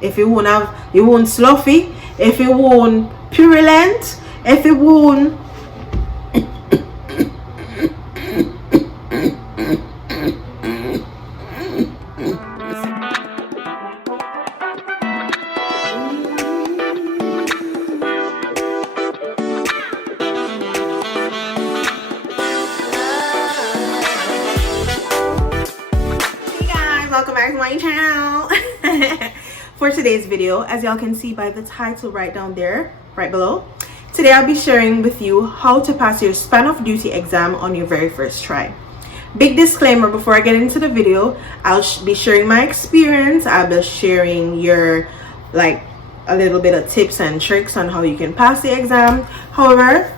if it won't have, it won't fluffy, if it won't purulent, if it won't welcome back to my channel. For today's video, as y'all can see by the title right down there, right below, today I'll be sharing with you how to pass your span of duty exam on your very first try. Big disclaimer before I get into the video, I'll be sharing my experience. I'll be sharing your a little bit of tips and tricks on how you can pass the exam. However,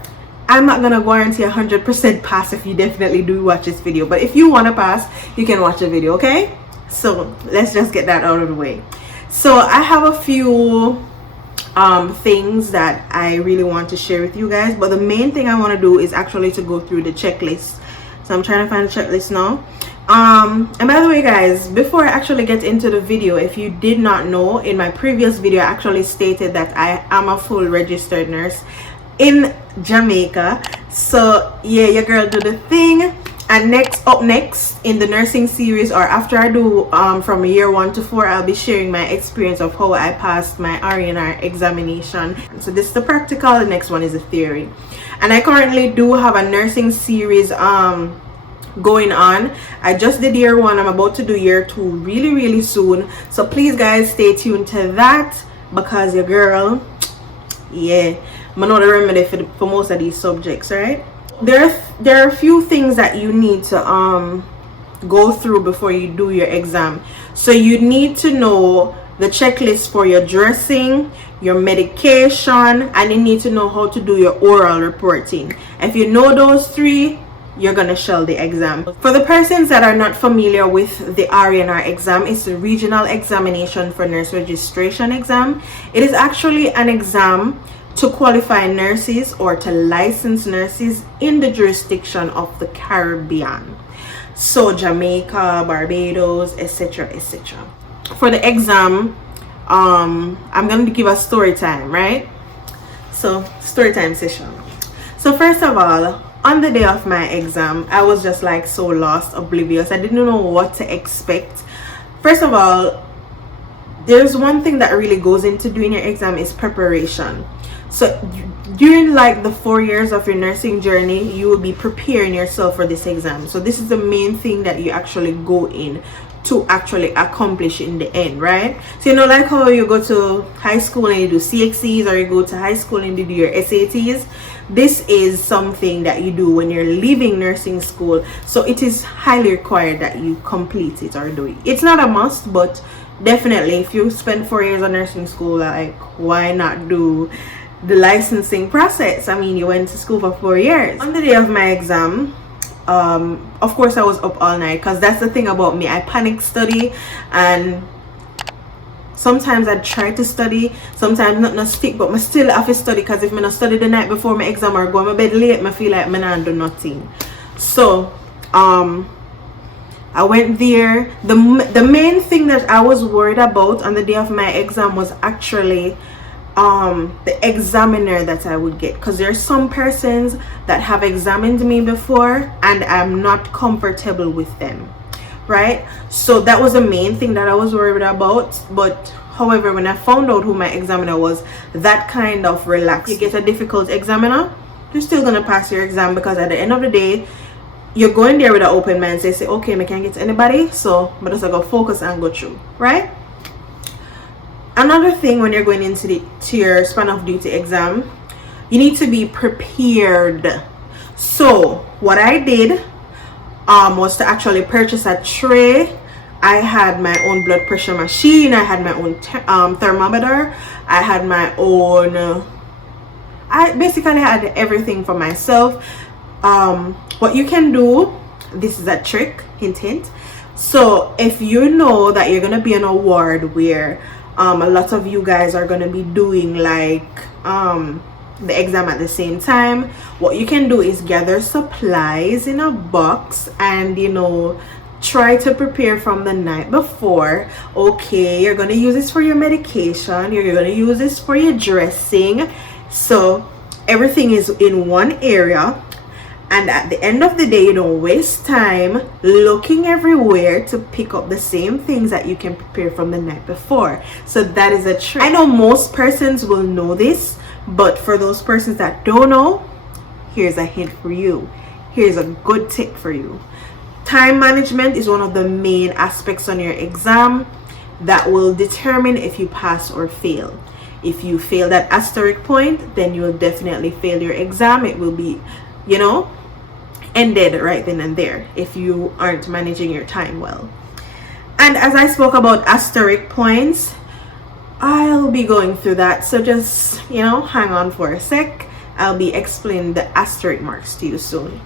I'm not gonna guarantee 100% pass if you definitely do watch this video, but if you want to pass, you can watch the video, okay? So let's just get that out of the way. So I have a few things that I really want to share with you guys, but the main thing I want to do is actually to go through the checklist. So I'm trying to find the checklist now. And by the way guys, before I actually get into the video, if you did not know, in my previous video I actually stated that I am a full registered nurse in Jamaica. So yeah, your girl do the thing. And up next in the nursing series, or after I do from year 1 to 4, I'll be sharing my experience of how I passed my R&R examination. So this is the practical, the next one is the theory. And I currently do have a nursing series going on. I just did year 1, I'm about to do year 2 really soon. So please guys, stay tuned to that, because your girl, yeah, I know the remedy for most of these subjects, right? There are a few things that you need to go through before you do your exam. So you need to know the checklist for your dressing, your medication, and you need to know how to do your oral reporting. If you know those 3, you're gonna shell the exam. For the persons that are not familiar with the R&R exam, it's the regional examination for nurse registration exam. It is actually an exam to qualify nurses or to license nurses in the jurisdiction of the Caribbean, so Jamaica, Barbados, etc. etc. For the exam, I'm going to give a story time, right? So story time session. So first of all, on the day of my exam, I was just like so lost, oblivious. I didn't know what to expect. First of all, there's one thing that really goes into doing your exam is preparation. So during like the 4 years of your nursing journey, you will be preparing yourself for this exam. So this is the main thing that you actually go in to actually accomplish in the end, right? So you know, like how you go to high school and you do CXCs, or you go to high school and you do your SATs. This is something that you do when you're leaving nursing school. So it is highly required that you complete it or do it. It's not a must, but definitely if you spend 4 years of nursing school, like why not do the licensing process? I mean, you went to school for 4 years. On the day of my exam, of course I was up all night, because that's the thing about me, I panic study, and sometimes I try to study, sometimes not stick, but I still have to study, because if I not study the night before my exam or go to my bed late, I feel like I not do nothing. So I went there. The main thing that I was worried about on the day of my exam was actually the examiner that I would get, because there are some persons that have examined me before and I'm not comfortable with them, right? So that was the main thing that I was worried about. But however, when I found out who my examiner was, that kind of relaxed. You get a difficult examiner, you're still gonna pass your exam, because at the end of the day, you're going there with an open mind. Say okay, I can't get anybody, so but just go focus and go through, right? Another thing, when you're going into your span of duty exam, you need to be prepared. So what I did was to actually purchase a tray. I had my own blood pressure machine, I had my own thermometer, I had my own I basically had everything for myself. What you can do, this is a trick, hint hint. So if you know that you're gonna be in a ward where a lot of you guys are gonna be doing like the exam at the same time, what you can do is gather supplies in a box and, you know, try to prepare from the night before. Okay, you're going to use this for your medication, you're going to use this for your dressing, so everything is in one area. And at the end of the day, you don't waste time looking everywhere to pick up the same things that you can prepare from the night before. So that is a trick. I know most persons will know this, but for those persons that don't know, here's a hint for you. Here's a good tip for you. Time management is one of the main aspects on your exam that will determine if you pass or fail. If you fail that asterisk point, then you will definitely fail your exam. It will be, you know, ended right then and there if you aren't managing your time well. And as I spoke about asterisk points, I'll be going through that, so just, you know, hang on for a sec. I'll be explaining the asterisk marks to you soon.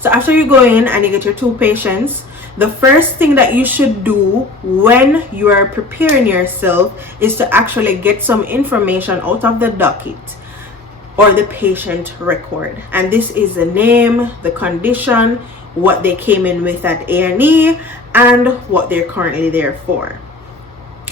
So after you go in and you get your 2 patients, the first thing that you should do when you are preparing yourself is to actually get some information out of the docket or the patient record. And this is the name, the condition, what they came in with at A&E, and what they're currently there for,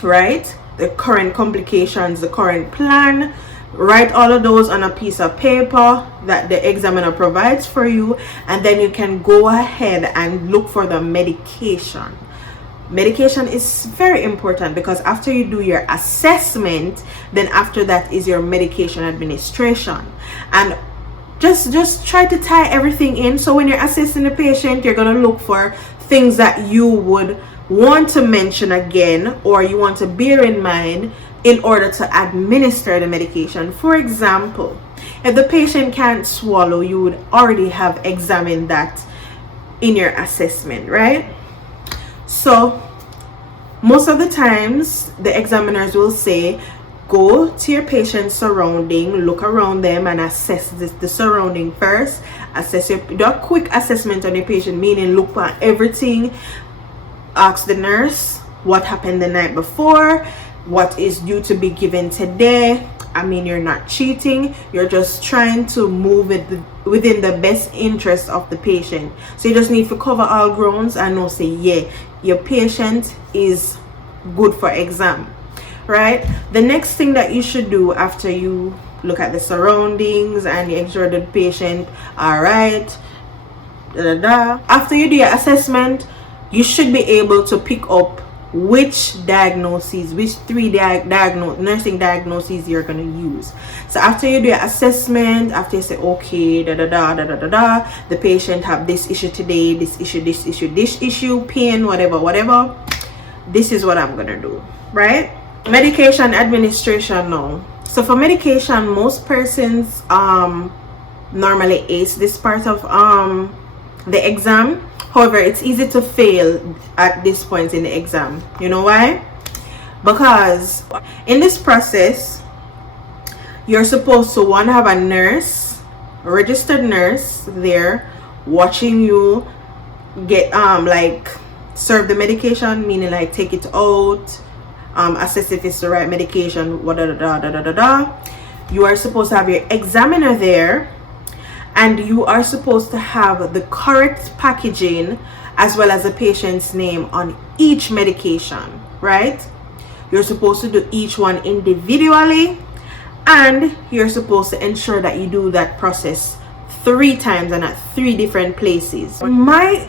right? The current complications, the current plan. Write all of those on a piece of paper that the examiner provides for you, and then you can go ahead and look for the medication. Medication is very important because after you do your assessment, then after that is your medication administration. And just try to tie everything in. So when you're assessing the patient, you're going to look for things that you would want to mention again, or you want to bear in mind in order to administer the medication. For example, if the patient can't swallow, you would already have examined that in your assessment, right? So most of the times the examiners will say, go to your patient's surrounding, look around them and assess the surrounding first. Do a quick assessment on your patient, meaning look at everything. Ask the nurse what happened the night before, what is due to be given today. I mean, you're not cheating, you're just trying to move it within the best interest of the patient. So you just need to cover all grounds and know, say, yeah, your patient is good for exam, right? The next thing that you should do after you look at the surroundings and you ensure that the patient all right, after you do your assessment, you should be able to pick up which diagnoses, which 3 nursing diagnoses you're going to use. So after you do your assessment, after you say, okay, the patient have this issue today, this issue, pain, whatever, this is what I'm going to do, right? Medication administration now. So for medication, most persons normally ace this part of the exam. However, it's easy to fail at this point in the exam. You know why? Because in this process, you're supposed to want to have a nurse, a registered nurse there watching you get like serve the medication, meaning like take it out, assess if it's the right medication, You are supposed to have your examiner there, and you are supposed to have the correct packaging as well as the patient's name on each medication, right? You're supposed to do each one individually, and you're supposed to ensure that you do that process 3 times and at 3 different places. In my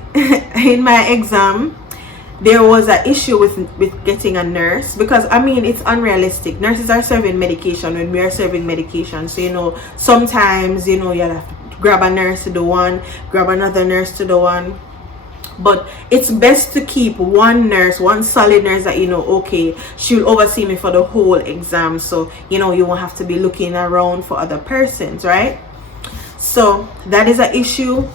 exam, there was an issue with getting a nurse, because I mean, it's unrealistic. Nurses are serving medication when we are serving medication, so you know, sometimes, you know, you have to grab a nurse to do one, grab another nurse to do one. But it's best to keep one nurse, one solid nurse that you know, okay, she'll oversee me for the whole exam, so you know, you won't have to be looking around for other persons, right? So that is an issue.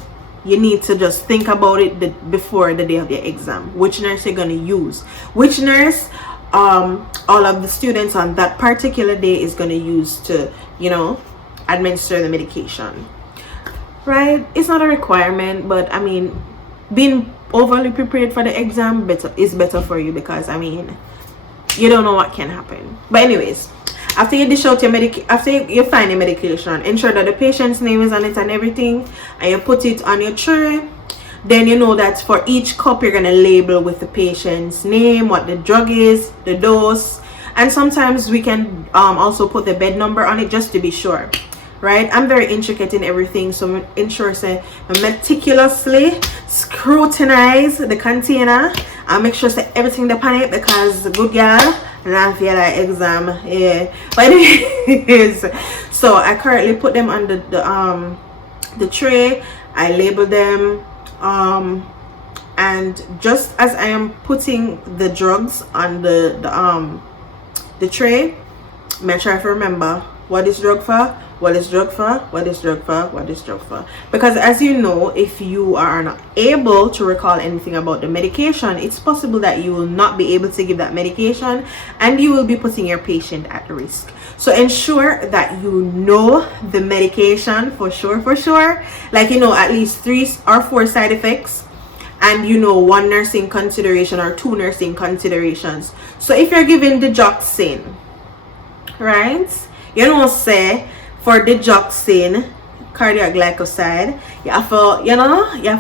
You need to just think about it before the day of your exam, which nurse you're going to use, which nurse all of the students on that particular day is going to use to, you know, administer the medication, right? It's not a requirement, but I mean, being overly prepared for the exam is better for you, because I mean, you don't know what can happen. But anyways, after you dish out your after you find your medication, ensure that the patient's name is on it and everything, and you put it on your tray. then you know that for each cup you're gonna label with the patient's name, what the drug is, the dose, and sometimes we can also put the bed number on it just to be sure, right? I'm very intricate in everything, so ensure say meticulously scrutinize the container and make sure say everything depend it, because good girl and I feel like exam, yeah. But anyways, so I currently put them on the tray. I label them, and just as I am putting the drugs on the tray, make sure I remember what is drug for, what is drug for, what is drug for, what is drug for. Because as you know, if you are not able to recall anything about the medication, it's possible that you will not be able to give that medication and you will be putting your patient at risk. So ensure that you know the medication for sure, like you know at least 3 or 4 side effects, and you know 1 nursing consideration or 2 nursing considerations. So if you're giving digoxin, right, you know say for digoxin cardiac glycoside, you have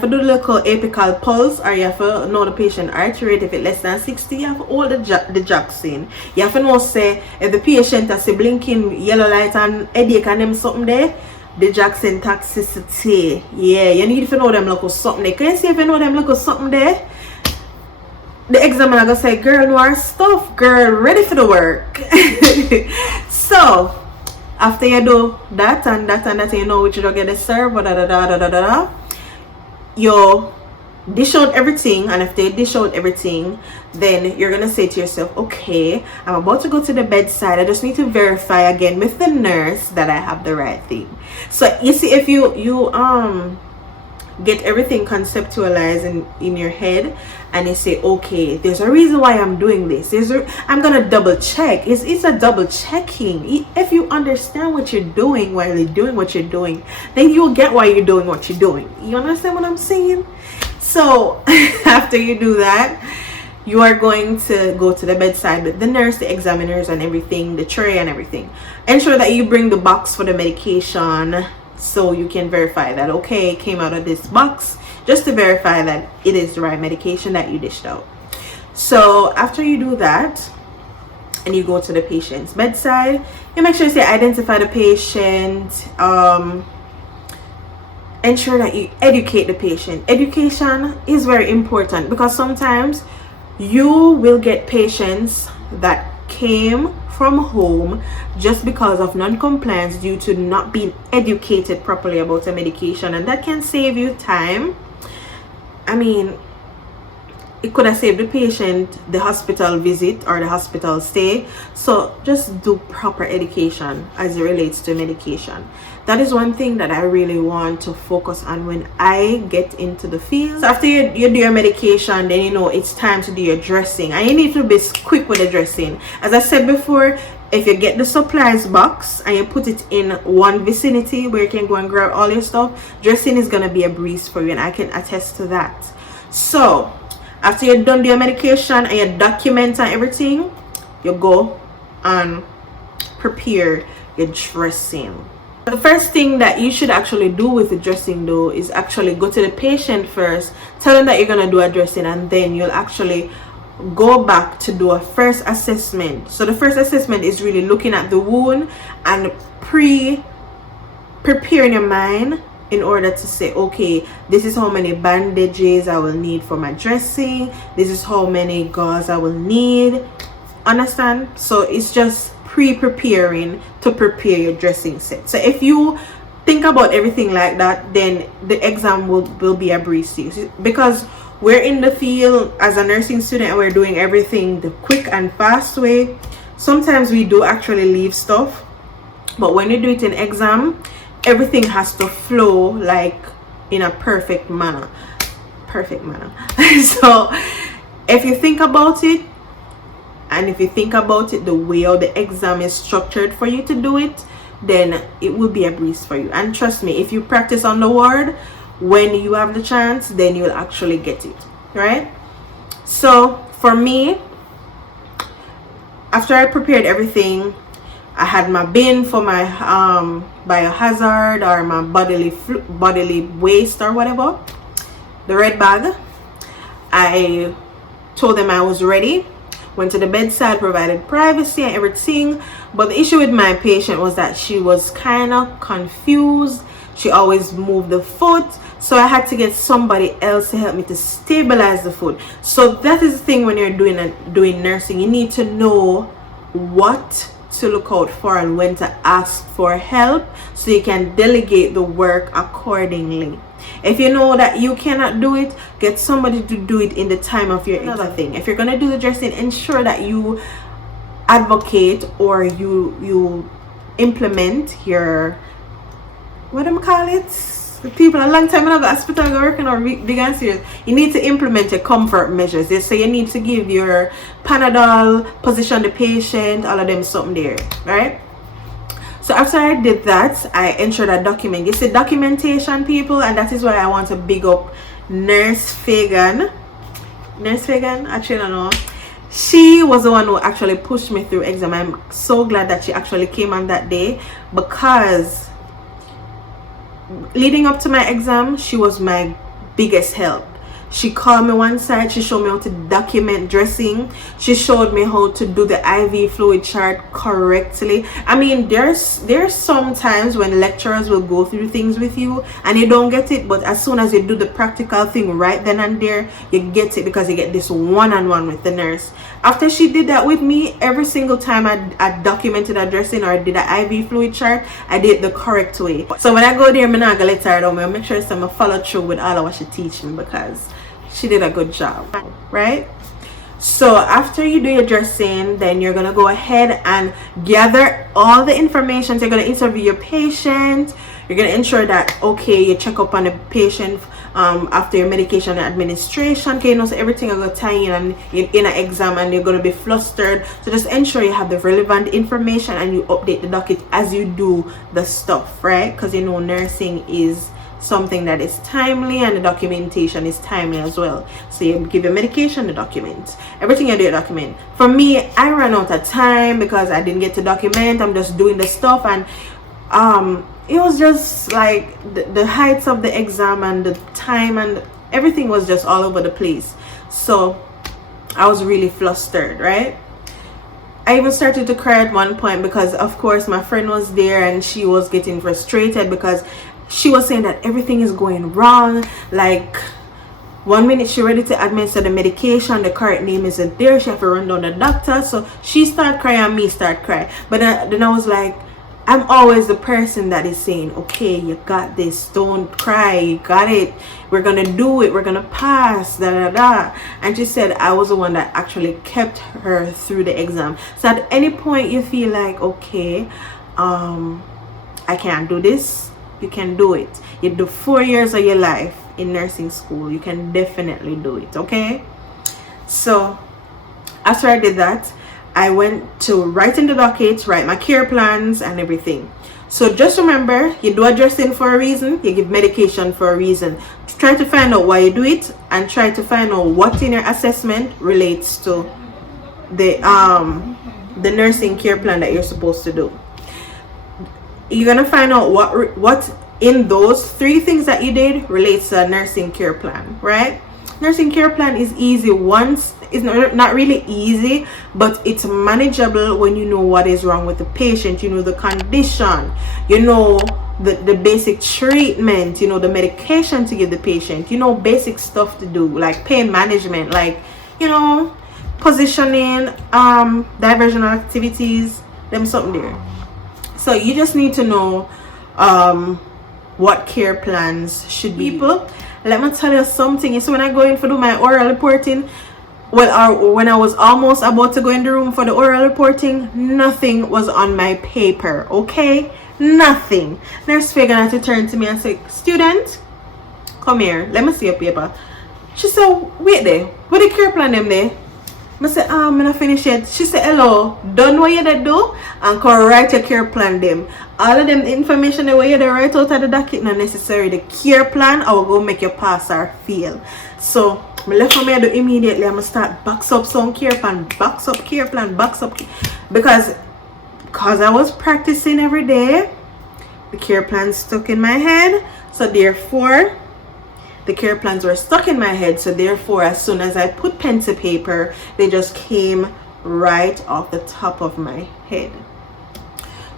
to do the local apical pulse, or you have to know the patient heart rate. If it's less than 60, you have to hold the digoxin. You have to know say if the patient has a blinking yellow light and headache and them something there, digoxin toxicity. Yeah, you need to know them local something there. Can you see if you know them local something there? The examiner gonna say, girl, know our stuff, girl, ready for the work. So after you do that and that and that, you know which drug you serve, you dish out everything. And after you dish out everything, then you're gonna say to yourself, okay, I'm about to go to the bedside. I just need to verify again with the nurse that I have the right thing. So you see, if you get everything conceptualized in your head, and you say, okay, there's a reason why I'm doing this, I'm gonna double check. It's a double checking. If you understand what you're doing while you're doing what you're doing, then you'll get why you're doing what you're doing. You understand what I'm saying? So after you do that, you are going to go to the bedside with the nurse, the examiners, and everything, the tray and everything. Ensure that you bring the box for the medication, so you can verify that, okay, it came out of this box, just to verify that it is the right medication that you dished out. So after you do that and you go to the patient's bedside, you make sure you identify the patient, ensure that you educate the patient. Education is very important, because sometimes you will get patients that came from home just because of non-compliance due to not being educated properly about a medication, and that can save you time. I mean, it could have saved the patient the hospital visit or the hospital stay. So just do proper education as it relates to medication. That is one thing that I really want to focus on when I get into the field. So after you do your medication, then you know it's time to do your dressing, and you need to be quick with the dressing. As I said before, if you get the supplies box and you put it in one vicinity where you can go and grab all your stuff, dressing is gonna be a breeze for you, and I can attest to that. So after you're done your medication and you document and everything, you go and prepare your dressing. The first thing that you should actually do with the dressing though is actually go to the patient first, tell them that you're gonna do a dressing, and then you'll actually go back to do a first assessment. So the first assessment is really looking at the wound and preparing your mind in order to say, okay, this is how many bandages I will need for my dressing, this is how many gauze I will need. Understand? So it's just preparing to prepare your dressing set. So if you think about everything like that, then the exam will be a breeze to you, because we're in the field as a nursing student and we're doing everything the quick and fast way. Sometimes we do actually leave stuff, but when you do it in exam, everything has to flow like in a perfect manner. So if you think about it, and if you think about it the way how the exam is structured for you to do it, then it will be a breeze for you. And trust me, if you practice on the word, when you have the chance, then you'll actually get it, right? So for me, after I prepared everything, I had my bin for my biohazard or my bodily waste or whatever. the red bag. I told them I was ready, went to the bedside, provided privacy and everything. But the issue with my patient was that she was kind of confused. She always moved the foot, so I had to get somebody else to help me to stabilize the foot. So that is the thing when you're doing nursing. You need to know what to look out for and when to ask for help, so you can delegate the work accordingly. If you know that you cannot do it, get somebody to do it in the time of your another thing. If you're going to do the dressing, ensure that you advocate or you implement your, what do I call it? The people a long time ago, hospital working or big and serious. You need to implement your comfort measures. So you need to give your Panadol, position the patient, all of them something there, right? So after I did that, I entered a document. You see documentation, people, and that is why I want to big up Nurse Fagan. Nurse Fagan, actually I don't know. She was the one who actually pushed me through exam. I'm so glad that she actually came on that day, because leading up to my exam, she was my biggest help. She called me one side, she showed me how to document dressing, she showed me how to do the IV fluid chart correctly. I mean, there's some times when lecturers will go through things with you and you don't get it, but as soon as you do the practical thing right then and there, you get it, because you get this one-on-one with the nurse. After she did that with me, every single time I documented a dressing or did an IV fluid chart, I did it the correct way. So when I go there, I'm not gonna let her down. I make sure I follow through with all of what she teach me, because she did a good job, right? So after you do your dressing, then you're gonna go ahead and gather all the information. So you're gonna interview your patient. You're gonna ensure that, okay, you check up on the patient after your medication administration. Okay, you know, so everything is gonna tie in and in an exam, and you're gonna be flustered. So just ensure you have the relevant information and you update the docket as you do the stuff, right? Because you know, nursing is something that is timely, and the documentation is timely as well. So you give your medication, the document, everything you do, document. For me, I ran out of time because I didn't get to document. I'm just doing the stuff, and it was just like the heights of the exam and the time and everything was just all over the place. So I was really flustered, right? I even started to cry at one point because of course my friend was there and she was getting frustrated because she was saying that everything is going wrong. Like, 1 minute she ready to administer the medication, the correct name isn't there, she have to run down the doctor. So she start crying and me start crying. But then I was like, I'm always the person that is saying, okay, you got this, don't cry, you got it, we're gonna do it, we're gonna pass, da da da. And she said I was the one that actually kept her through the exam. So at any point you feel like, okay, I can't do this, you can do it. You do 4 years of your life in nursing school, you can definitely do it, okay? So after I did that, I went to write in the docket, write my care plans and everything. So just remember, you do a dressing for a reason, you give medication for a reason. Try to find out why you do it, and try to find out what in your assessment relates to the nursing care plan that you're supposed to do. You're gonna find out what in those 3 things that you did relates to a nursing care plan, right? Nursing care plan is easy once. It's not really easy, but it's manageable when you know what is wrong with the patient, you know the condition, you know the basic treatment, you know the medication to give the patient, you know basic stuff to do like pain management, like, you know, positioning, diversional activities, them something there. So you just need to know what care plans should be. People, let me tell you something. So when I go in for do my oral reporting, well, when I was almost about to go in the room for the oral reporting, nothing was on my paper, okay? Nothing. Nurse Fagan had to turn to me and say, student, come here, let me see your paper. She said, wait there, what the care plan them there? I said, I'm not finished yet. She said, hello, done what you did do and come write your care plan them. All of them information the way you write out of the docket not necessary. The care plan I will go make you pass or fail. So I left for me to do immediately. I'm gonna start box up some care plan, box up care plan, box up because I was practicing every day. The care plan stuck in my head. So therefore the care plans were stuck in my head, so therefore as soon as I put pen to paper, they just came right off the top of my head.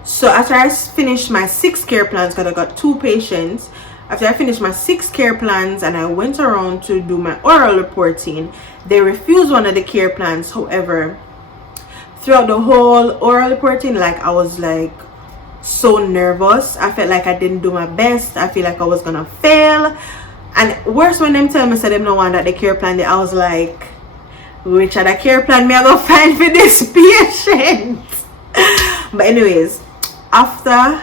So after I finished my 6 care plans, because I got 2 patients, after I finished my 6 care plans and I went around to do my oral reporting, they refused one of the care plans. However, throughout the whole oral reporting, like I was like so nervous. I felt like I didn't do my best. I feel like I was gonna fail. And worse, when them tell me said them no one that the care plan, I was like, which other care plan me I go find for this patient? But anyways, after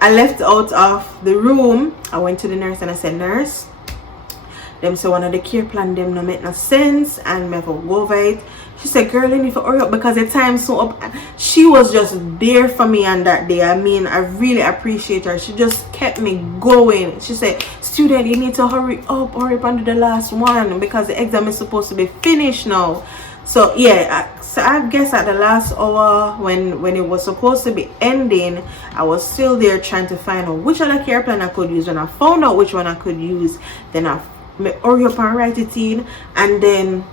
I left out of the room, I went to the nurse and I said, nurse, them say one of the care plan them no make no sense and me have to go over it. She said, girl, you need to hurry up because the time's so up. She was just there for me on that day. I mean, I really appreciate her. She just kept me going. She said, student, you need to hurry up under the last one because the exam is supposed to be finished now. So yeah, so I guess at the last hour when it was supposed to be ending, I was still there trying to find out which other care plan I could use. When I found out which one I could use, then I hurry up and write it in, and then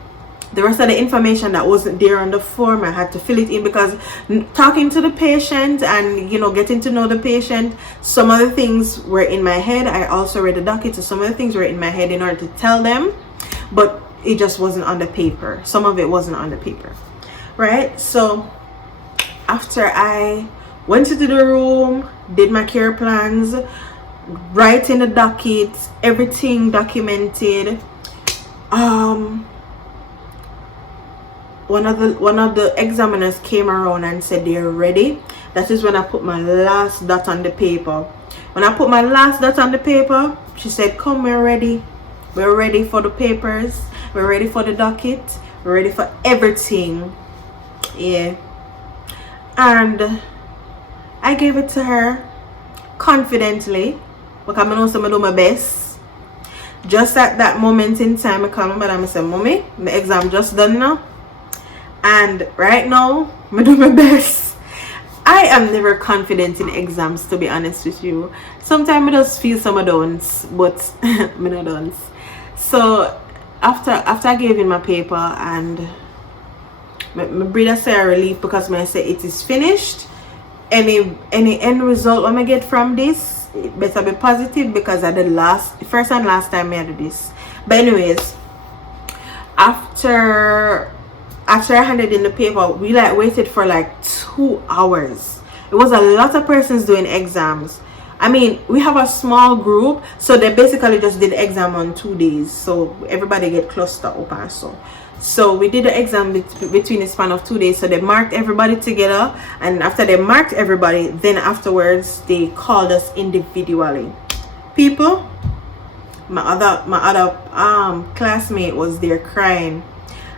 the rest of the information that wasn't there on the form, I had to fill it in because talking to the patient and, you know, getting to know the patient, some of the things were in my head. I also read the docket, so some of the things were in my head in order to tell them, but it just wasn't on the paper. Some of it wasn't on the paper, right? So after I went into the room, did my care plans, writing the dockets, everything documented, one of the examiners came around and said they're ready. That is when I put my last dot on the paper. When I put my last dot on the paper, she said, come, we're ready. We're ready for the papers. We're ready for the docket. We're ready for everything. Yeah. And I gave it to her confidently because I know I'm do my best. Just at that moment in time, I called my mother and I said, Mommy, my exam just done now. And right now, I do my best. I am never confident in exams, to be honest with you. Sometimes I just feel some of those, but I don't. So after I gave in my paper and my brother said a relief because I said it is finished. Any end result when I get from this, it better be positive because I did first and last time I did this. But anyways, after I handed in the paper, we like waited for like 2 hours. It was a lot of persons doing exams. I mean, we have a small group, so they basically just did exam on 2 days, so everybody get clustered up and so we did the exam between the span of 2 days. So they marked everybody together, and after they marked everybody, then afterwards they called us individually. People, my other classmate was there crying.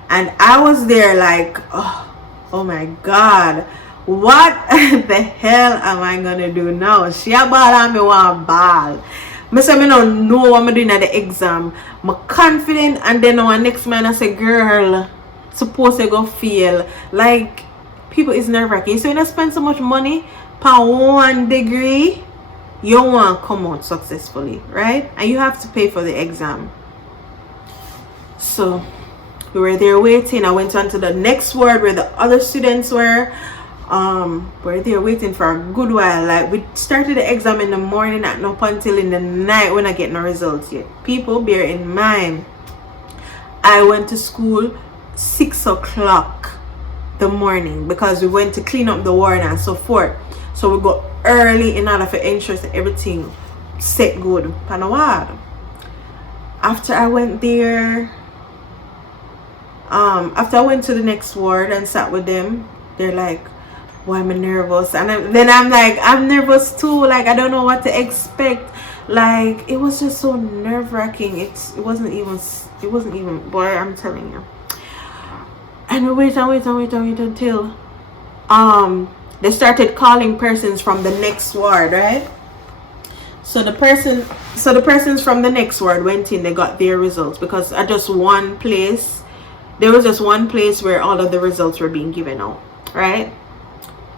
And I was there like, oh my God, what the hell am I gonna do now? She a ball and me want ball. I say I don't know what I'm doing at the exam. I'm confident, and then our next man I say, girl, suppose I go fail. Like, people is nerve-wracking. So when I spend so much money per 1 degree, you want to come out successfully, right? And you have to pay for the exam. So we were there waiting. I went on to the next ward where the other students were. We're there waiting for a good while. Like, we started the exam in the morning and up until in the night when I get no results yet. People, bear in mind, I went to school 6 o'clock the morning because we went to clean up the ward and so forth. So we go early in order for ensure that everything set good. After I went there, after I went to the next ward and sat with them, they're like, why am I nervous? And then I'm like, I'm nervous too. Like, I don't know what to expect. Like, it was just so nerve-wracking. It wasn't even, boy, I'm telling you. And we wait until they started calling persons from the next ward, right? So the persons from the next ward went in, they got their results because at just one place, there was just one place where all of the results were being given out, right?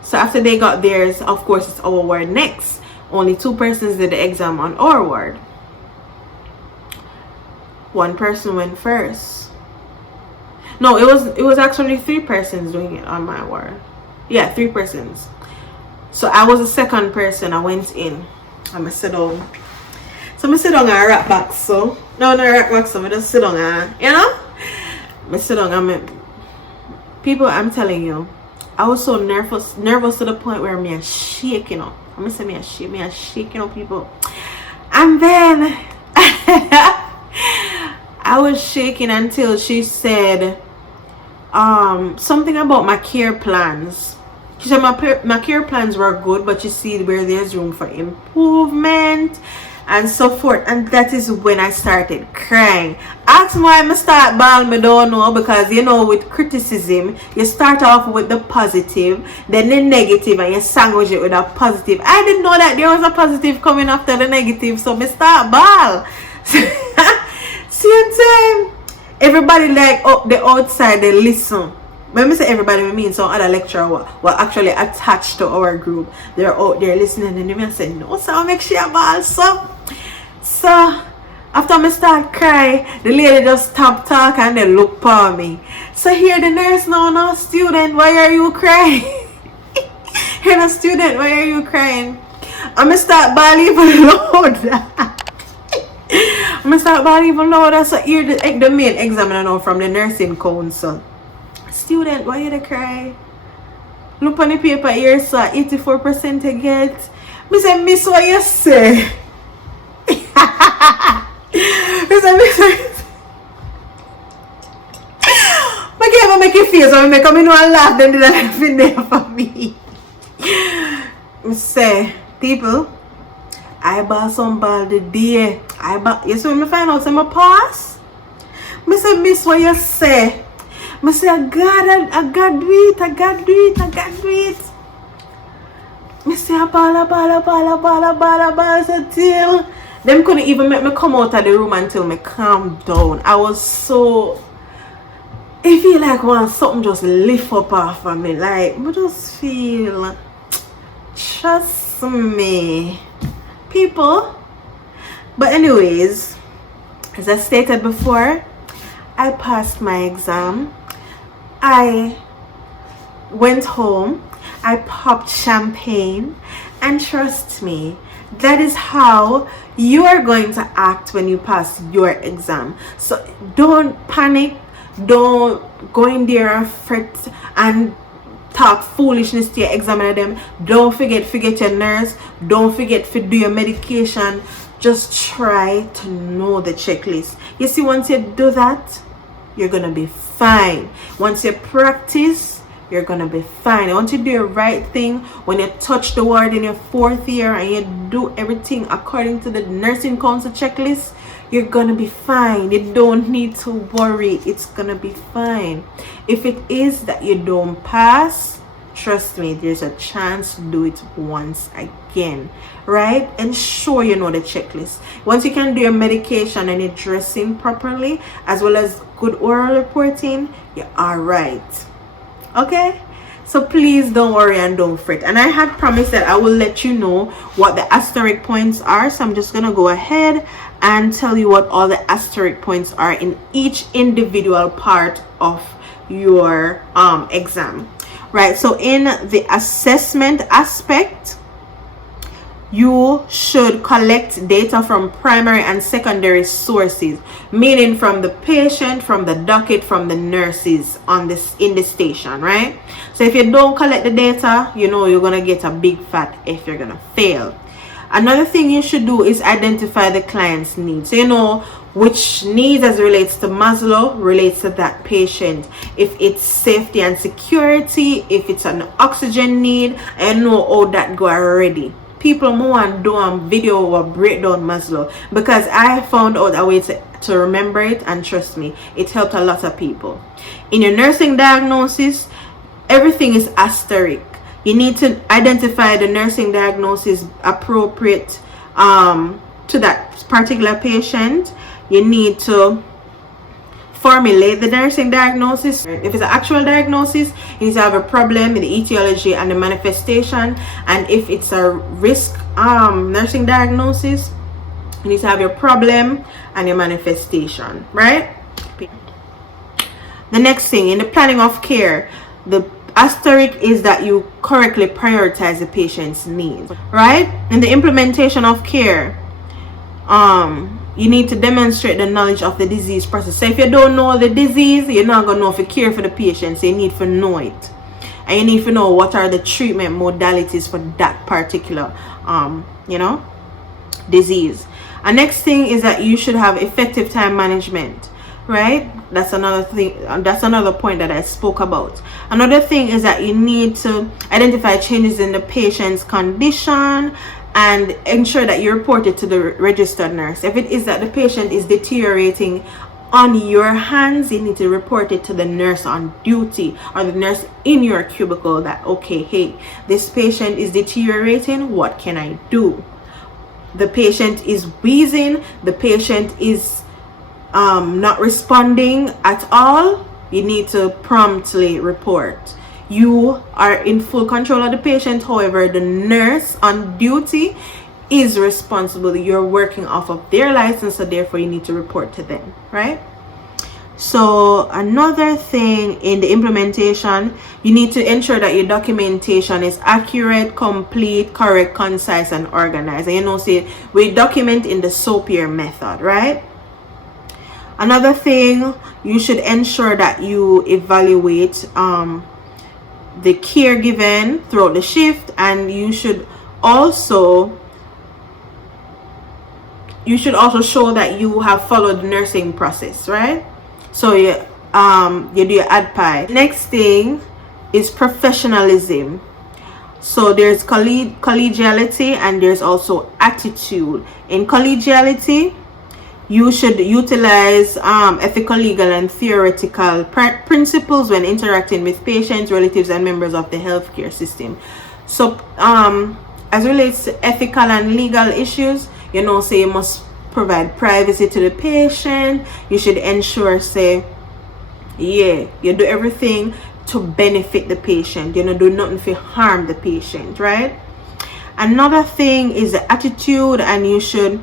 So after they got theirs, of course, it's our ward next. Only 2 persons did the exam on our ward. one person went first. No, it was actually 3 persons doing it on my ward. Yeah, 3 persons. So I was the second person. I went in. I'm gonna sit down. So I sit down and rock back. So no rock back. So I just sit down and I sit down and people. I'm telling you, I was so nervous to the point where me are shaking up. I'm gonna say me are shaking up, people. And then I was shaking until she said something about my care plans. She said my care plans were good, but you see where there's room for improvement and so forth. And that is when I started crying. Ask me why I start bawling, I don't know, because you know, with criticism you start off with the positive, then the negative, and you sandwich it with a positive. I didn't know that there was a positive coming after the negative, so I start bawl. Same time, everybody like up the outside, they listen. When I say everybody, I mean some other lecturer were actually attached to our group. They're out there listening, and they say, no, so I'll make sure ball. So after I start cry, the lady just stop talking and they look for me. So here the nurse, no, student, why are you crying? Here the student, why are you crying? I'm gonna start bawling even louder. I'm gonna start bawling even louder. So here the main examiner now from the nursing council. Student, why you cry? Look on the paper here, so 84% to get. Me say, miss, what you say? Me say, miss, I can't make you feel so I make me know and laugh, then did that in there for me. Me say, people, I bought some ball the day. You see when me find out some pass? Me say, miss, what you say? I say, I got do it. I say, I ball, so till them couldn't even make me come out of the room until me calm down. I was so, it feel like something just lift up off of me. Like, I just feel, trust me, people. But anyways, as I stated before, I passed my exam. I went home, I popped champagne, and trust me, that is how you are going to act when you pass your exam. So don't panic, don't go in there and fret and talk foolishness to your examiner them. Don't forget your nurse, don't forget to do your medication. Just try to know the checklist. You see, once you do that, you're gonna be fine. Once you practice, you're gonna be fine. Once you do the right thing, when you touch the ward in your 4th year and you do everything according to the nursing council checklist, you're gonna be fine. You don't need to worry. It's gonna be fine. If it is that you don't pass, trust me, there's a chance to do it once again, right? Ensure you know the checklist. Once you can do your medication and your dressing properly, as well as good oral reporting, you're all right. Okay, so please don't worry and don't fret. And I had promised that I will let you know what the asterisk points are, so I'm just gonna go ahead and tell you what all the asterisk points are in each individual part of your exam. Right, so in the assessment aspect, you should collect data from primary and secondary sources, meaning from the patient, from the docket, from the nurses in the station, right? So if you don't collect the data, you know you're gonna get a big fat F, you're gonna fail. Another thing you should do is identify the client's needs. So you know which needs as relates to Maslow relates to that patient. If it's safety and security, if it's an oxygen need, I know all that go already. People more and do a video or breakdown Maslow, because I found out a way to remember it, and trust me, it helped a lot of people. In your nursing diagnosis, everything is asterisk. You need to identify the nursing diagnosis appropriate to that particular patient. You need to formulate the nursing diagnosis. If it's an actual diagnosis, you need to have a problem in the etiology and the manifestation. And if it's a risk nursing diagnosis, You need to have your problem and your manifestation, right? The next thing, in the planning of care, the asterisk is that you correctly prioritize the patient's needs, right? In the implementation of care, you need to demonstrate the knowledge of the disease process. So if you don't know the disease, you're not gonna know if you care for the patient. So you need to know it, and you need to know what are the treatment modalities for that particular disease. And next thing is that you should have effective time management, right? That's another thing, that's another point that I spoke about. Another thing is that you need to identify changes in the patient's condition and ensure that you report it to the registered nurse. If it is that the patient is deteriorating on your hands, you need to report it to the nurse on duty or the nurse in your cubicle that, okay, hey, this patient is deteriorating, what can I do? The patient is wheezing, the patient is not responding at all, you need to promptly report. You are in full control of the patient, however, the nurse on duty is responsible. You're working off of their license, so therefore you need to report to them, right? So another thing in the implementation, you need to ensure that your documentation is accurate, complete, correct, concise, and organized. And say we document in the SOAPIER method, right? Another thing, you should ensure that you evaluate the care given throughout the shift, and you should also show that you have followed the nursing process, right? So you do your ADPI. Next thing is professionalism. So there's collegiality and there's also attitude. In collegiality, you should utilize ethical, legal, and theoretical principles when interacting with patients, relatives, and members of the healthcare system. So as it relates to ethical and legal issues, say you must provide privacy to the patient. You should ensure, say, you do everything to benefit the patient. Do nothing to harm the patient, right? Another thing is the attitude, and you should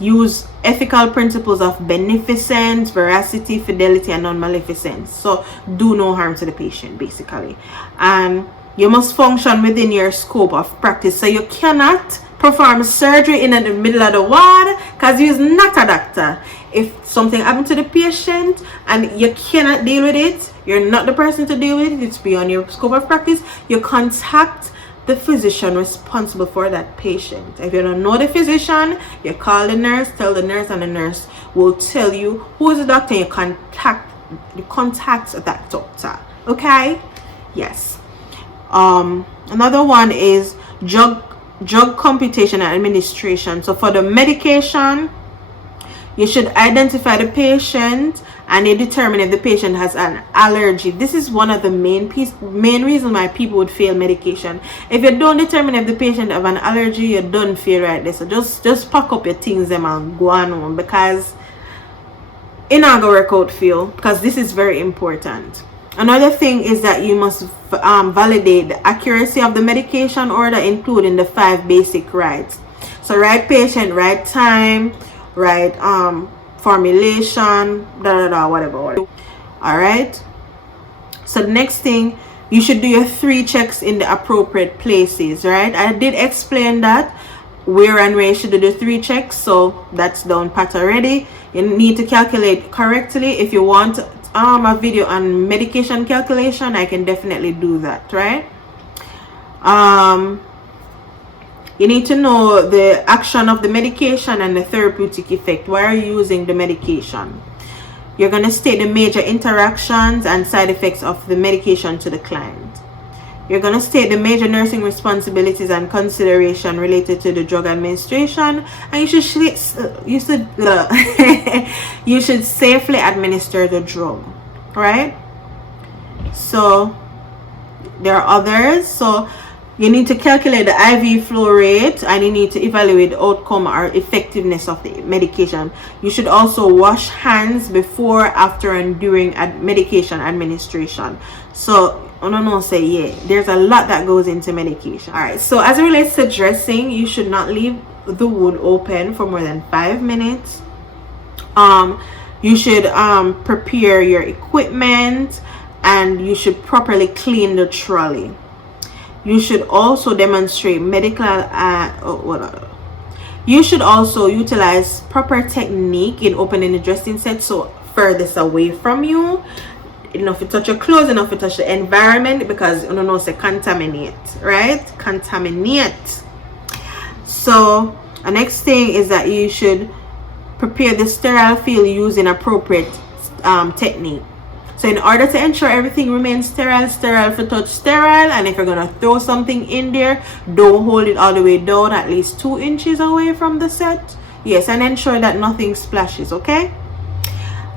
use ethical principles of beneficence, veracity, fidelity, and non-maleficence. So do no harm to the patient, basically. And you must function within your scope of practice. So you cannot perform surgery in the middle of the ward because you're not a doctor. If something happened to the patient and you cannot deal with it, you're not the person to deal with it, it's beyond your scope of practice, you contact the physician responsible for that patient. If you don't know the physician, you call the nurse, tell the nurse, and the nurse will tell you who is the doctor. You contact that doctor. Okay? Yes. Another one is drug computation and administration. So for the medication, you should identify the patient and you determine if the patient has an allergy. This is one of the main reason why people would fail medication. If you don't determine if the patient have an allergy, you don't fail right there. So just pack up your things them and go on home, because it not gonna work out for you, because this is very important. Another thing is that you must validate the accuracy of the medication order, including the 5 basic rights. So right patient, right time, right formulation, whatever. All right. So the next thing, you should do your 3 checks in the appropriate places, right? I did explain that where and where you should do the 3 checks, so that's down pat already. You need to calculate correctly. If you want a video on medication calculation, I can definitely do that, right? You need to know the action of the medication and the therapeutic effect. Why are you using the medication? You're going to state the major interactions and side effects of the medication to the client. You're going to state the major nursing responsibilities and consideration related to the drug administration, and you should safely administer the drug, right? So there are others. So you need to calculate the IV flow rate, and you need to evaluate the outcome or effectiveness of the medication. You should also wash hands before, after, and during medication administration. So there's a lot that goes into medication. All right, so as it relates to dressing, you should not leave the wound open for more than 5 minutes. You should prepare your equipment, and you should properly clean the trolley. You should also demonstrate medical you should also utilize proper technique in opening the dressing set, so furthest away from you. Enough to touch your clothes, enough to touch the environment, because you don't know, say contaminate, right? Contaminate. So the next thing is that you should prepare the sterile field using appropriate technique. So in order to ensure everything remains sterile for touch sterile, and if you're gonna throw something in there, don't hold it all the way down, at least 2 inches away from the set. Yes, and ensure that nothing splashes, okay?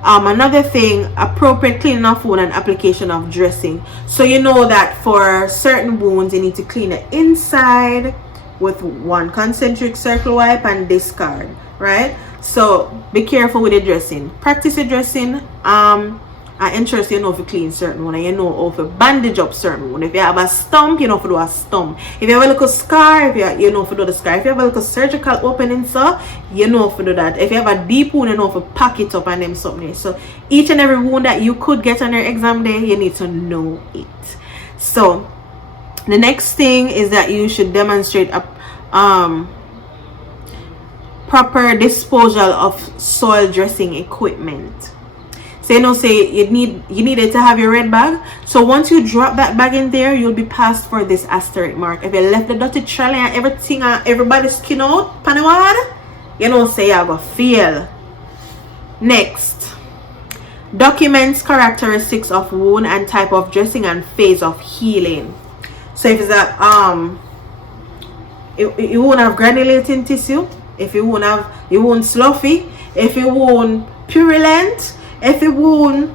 Another thing, appropriate cleaning of wound and application of dressing. So you know that for certain wounds you need to clean the inside with 1 concentric circle wipe and discard, right? So be careful with the dressing. Practice the dressing. I ensure you know if you clean certain one, and you know if you bandage up certain one. If you have a stump, you know if you do a stump. If you have a little scar, you know if you do the scar. If you have a little surgical opening, so you know if you do that. If you have a deep wound, you know if you pack it up and them something. So each and every wound that you could get on your exam day, you need to know it. So the next thing is that you should demonstrate a proper disposal of soil dressing equipment. So you know, say you needed to have your red bag. So once you drop that bag in there, you'll be passed for this asterisk mark. If you left the dirty trolley and everything and everybody's skin out, panawad, you know, say you have a fail. Next, documents characteristics of wound and type of dressing and phase of healing. So if it's a you won't have granulating tissue, if you won't have, you won't sloughy, if you won't purulent, if you won't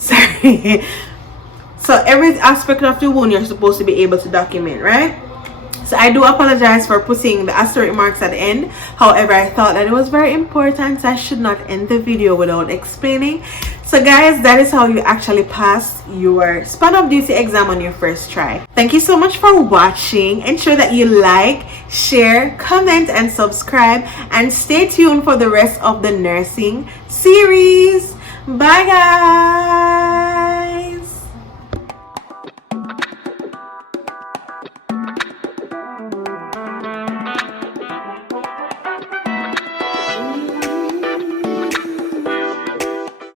sorry. So every aspect of the wound you're supposed to be able to document, right? So I do apologize for putting the asterisk marks at the end. However, I thought that it was very important, so I should not end the video without explaining. So guys, that is how you actually pass your span of duty exam on your first try. Thank you so much for watching. Ensure that you like, share, comment, and subscribe. And stay tuned for the rest of the nursing series. Bye guys.